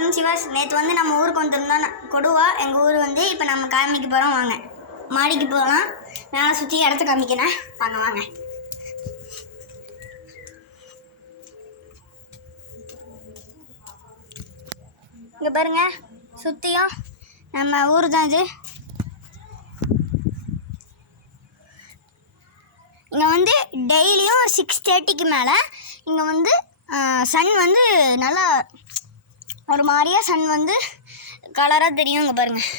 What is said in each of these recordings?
வணக்கம் சிவாஸ். நேற்று வந்து நம்ம ஊருக்கு வந்துருந்தோம் கொடுவா எங்கள் ஊர் வந்து. இப்போ நம்ம காமிக்க போகிறோம். வாங்க மாடிக்கு போகலாம். மேலே சுற்றி இடத்த காமிக்கிறேன். வாங்க வாங்க. இங்கே பாருங்க, சுற்றியும் நம்ம ஊர் தான் இது. இங்கே வந்து டெய்லியும் ஒரு 6:30க்கு மேலே இங்கே வந்து சன் வந்து நல்லா ஒரு மாதிரியாக சன் வந்து கலராக தெரியும். இங்கே பாருங்கள்,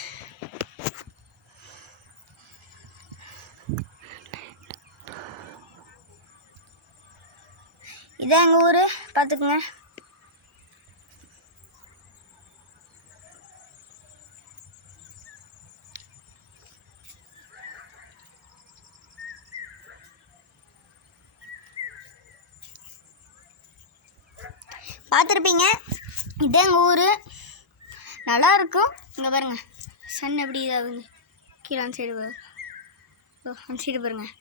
இதான் எங்கள் ஊர், பார்த்துக்குங்க. பார்த்துருப்பீங்க, இதே எங்கள் ஊர். நல்லா இருக்கும். இங்கே பாருங்கள், சன் எப்படி இதாகுது. கீழே அந்த சைடு அந்த சைடு பாருங்கள்.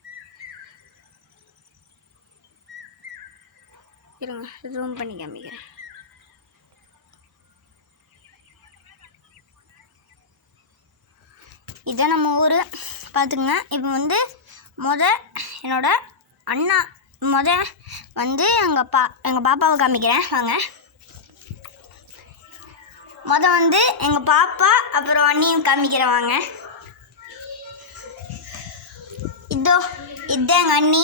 இருங்க, ஜூம் பண்ணி காமிக்கிறேன். இதான் நம்ம ஊர், பார்த்துக்குங்க. இப்போ வந்து என்னோட அண்ணா வந்து எங்கள் பாப்பாவை காமிக்கிறேன். வாங்க. வந்து எங்கள் பாப்பா அப்புறம் அண்ணியும் காமிக்கிறேன். வாங்க. இதுதான் எங்கள் அண்ணி,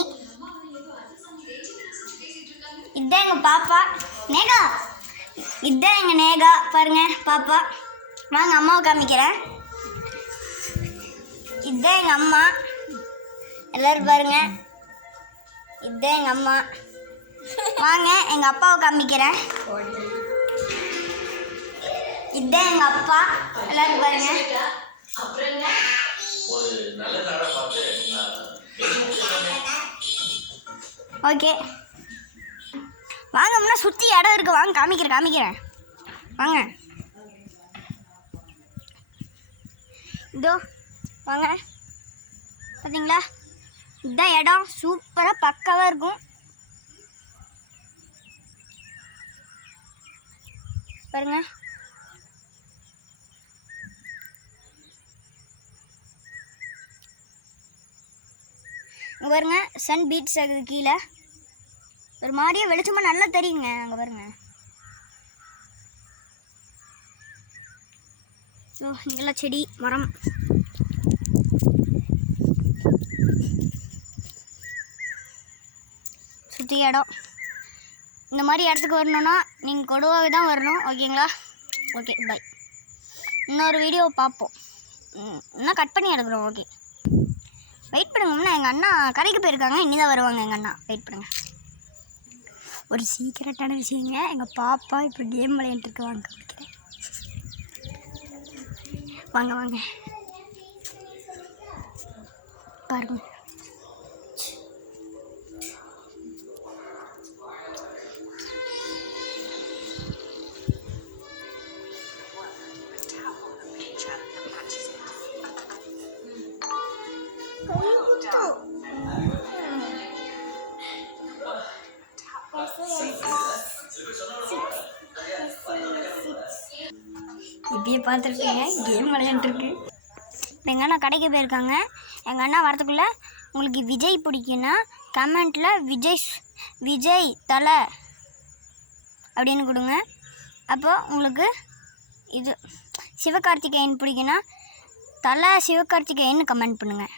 இதுதான் எங்கள் பாப்பா நேகா, இதுதான் எங்கள் நேகா. பாருங்க பாப்பா. வாங்க அம்மாவை காமிக்கிறேன். இதுதான் எங்கள் அம்மா. எல்லோரும் பாருங்க, இதுதான் எங்கள் அம்மா. வாங்க எங்கள் அப்பாவை காமிக்கிறேன். இதுதான் எங்கள் அப்பா. எல்லோரும் பாருங்க. ஓகே வாங்க, முன்னா சுற்றி இடம் இருக்குது. வாங்க காமிக்கிறேன். வாங்க. இதோ வாங்க, பார்த்தீங்களா? இதுதான் இடம். சூப்பராக பக்காவாக இருக்கும். பாருங்க. இங்கே பாருங்க, சன் பீட்ஸ் ஆகுது கீழே. ஒரு மாதிரியே வெளிச்சமாக நல்லா தெரியுங்க. அங்கே பாருங்க. ஸோ இங்கெல்லாம் செடி மரம். சுற்றி இடம். இந்த மாதிரி இடத்துக்கு வரணுன்னா நீங்கள் கொடுவாக தான் வரணும். ஓகேங்களா? Okay, by. இன்னொரு வீடியோ பார்ப்போம். இன்னும் கட் பண்ணி எடுக்கிறோம். ஓகே, வெயிட் பண்ணுங்கன்னா எங்கள் அண்ணா கடைக்கு போயிருக்காங்க. இனி தான் வருவாங்க எங்கள் அண்ணா. வெயிட் பண்ணுங்கள். ஒரு சீக்கிரட்டான விஷயங்க, எங்கள் பாப்பா இப்போ கேம் விளையாண்டுருக்கு. வாங்க காமிக்கிறேன். வாங்க பாருங்க. இப்பயே பார்த்துருக்கீங்க, கேம் விளையாண்டுருக்கு. எங்கள் அண்ணா கடைக்கு போயிருக்காங்க. எங்கள் அண்ணா வரத்துக்குள்ளே உங்களுக்கு விஜய் பிடிக்குன்னா கமெண்ட்டில் விஜய் தலை அப்படின்னு கொடுங்க. அப்போது உங்களுக்கு இது சிவகார்த்திகேயன் பிடிக்குன்னா தலை சிவகார்த்திகேயன் கமெண்ட் பண்ணுங்கள்.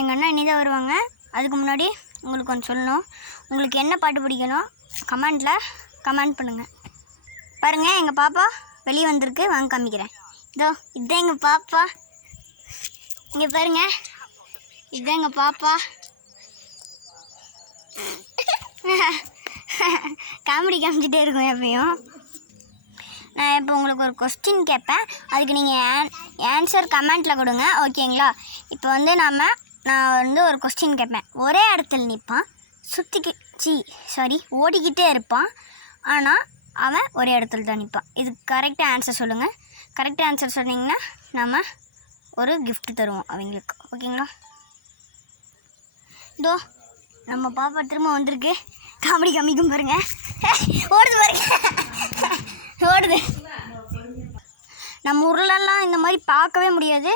எங்கள் அண்ணா இனி தான் வருவாங்க. அதுக்கு முன்னாடி உங்களுக்கு ஒன்று சொல்லணும். உங்களுக்கு என்ன பாட்டு பிடிக்கணும் கமெண்ட்டில் கமெண்ட் பண்ணுங்கள். பாருங்கள், எங்கள் பாப்பா வெளியே வந்திருக்கு. வாங்க காமிக்கிறேன். இதுதான் எங்கள் பாப்பா. இங்கே பாருங்கள், இதுதான் எங்கள் பாப்பா. காமெடி காமிச்சிட்டே இருக்கும் எப்பயும். நான் இப்போ உங்களுக்கு ஒரு கொஸ்டின் கேட்பேன். அதுக்கு நீங்கள் ஆன்சர் கமெண்ட்டில் கொடுங்க. ஓகேங்களா? இப்போ வந்து நான் வந்து ஒரு கொஸ்டின் கேட்பேன். ஒரே இடத்துல நிற்பான், ஓடிக்கிட்டே இருப்பான். ஆனால் அவன் ஒரே இடத்துல தான் நிற்பான். இதுக்கு கரெக்டாக ஆன்சர் சொல்லுங்கள். கரெக்டாக ஆன்சர் சொன்னீங்கன்னா நம்ம ஒரு கிஃப்ட் தருவோம் அவங்களுக்கு. ஓகேங்களா? நம்ம பாப்பா திரும்ப வந்திருக்கு. காமெடி காமிக்கும் பாருங்க. ஓடுது பாருங்க. ஓடுது. நம்ம ஊர்லலாம் இந்த மாதிரி பார்க்கவே முடியாது.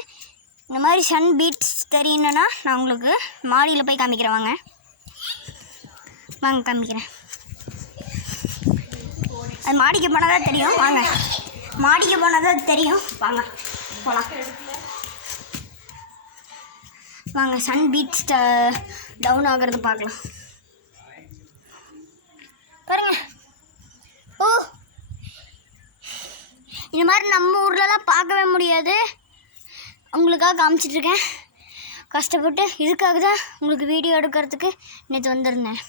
இந்த மாதிரி சன் பீட்ஸ் தெரியணுன்னா நான் உங்களுக்கு மாடியில் போய் காமிக்கிறேன். வாங்க காமிக்கிறேன். அது மாடிக்கு போனால் தான் தெரியும். வாங்க, மாடிக்கு போனால் தான் தெரியும். வாங்க போகலாம். வாங்க சன் பீட்ஸ் டவுன் ஆகிறது பார்க்கலாம். பாருங்க. ஓ, இந்த மாதிரி நம்ம ஊர்லலாம் பார்க்கவே முடியாது. உங்களுக்காக காமிச்சிட்ருக்கேன் கஷ்டப்பட்டு. இதுக்காக தான் உங்களுக்கு வீடியோ எடுக்கிறதுக்கு நேற்று வந்திருந்தேன்.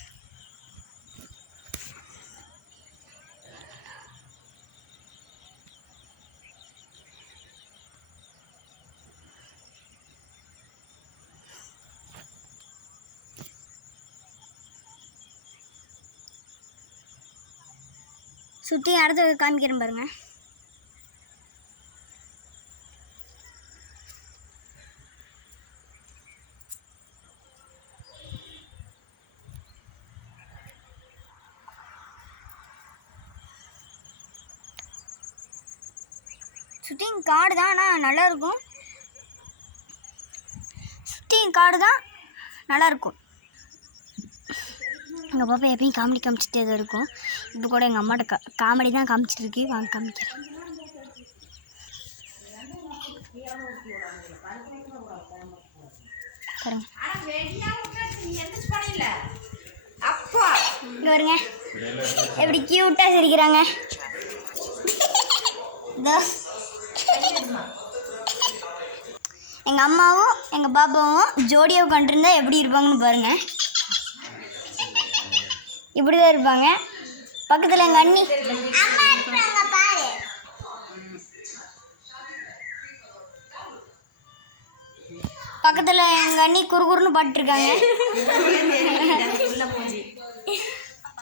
சுற்றி அடுத்து காமிக்கிறேன் பாருங்கள். சுற்றியும் காடு தான், ஆனால் நல்லாயிருக்கும். சுற்றியும் காடு தான், நல்லாயிருக்கும். எங்கள் பாப்பா எப்பயும் காமெடி காமிச்சிட்டே தான் இருக்கும். இப்போ கூட எங்கள் அம்மாட்ட காமெடி தான் காமிச்சிட்ருக்கு. வாங்க காமிக்கிறேன். இங்கே வருங்க, எப்படி க்யூட்டாக சிரிக்கிறாங்க. எங்கள் அம்மாவும் எங்கள் பாப்பாவும் ஜோடியாக உட்காந்துருந்தா எப்படி இருப்பாங்கன்னு பாருங்கள். இப்படி தான் இருப்பாங்க. பக்கத்தில் எங்கள் அண்ணி பக்கத்தில் எங்கள் அண்ணி குறுகுறுன்னு பாட்டுருக்காங்க.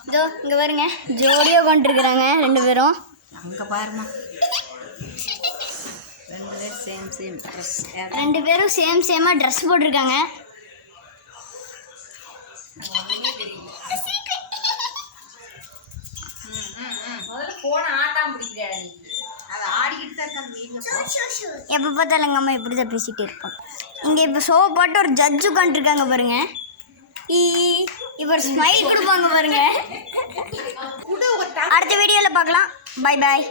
இதோ இங்கே பாருங்க, ஜோடியாக உட்காந்துருக்குறாங்க 2 பேரும். அங்கே பாருமா, 2 பேரும் சேமாக ட்ரெஸ் போட்டிருக்காங்க. எப்போ பார்த்தாலும் எங்கள் அம்மா இப்படி தான் பேசிகிட்டே இருப்போம். இங்கே இப்போ ஷோ போட்டு ஒரு ஜட்ஜு உட்காந்துருக்காங்க பாருங்க. இப்போ ஸ்மைல் கொடுப்பாங்க பாருங்க. அடுத்த வீடியோவில் பார்க்கலாம். பாய் பாய்.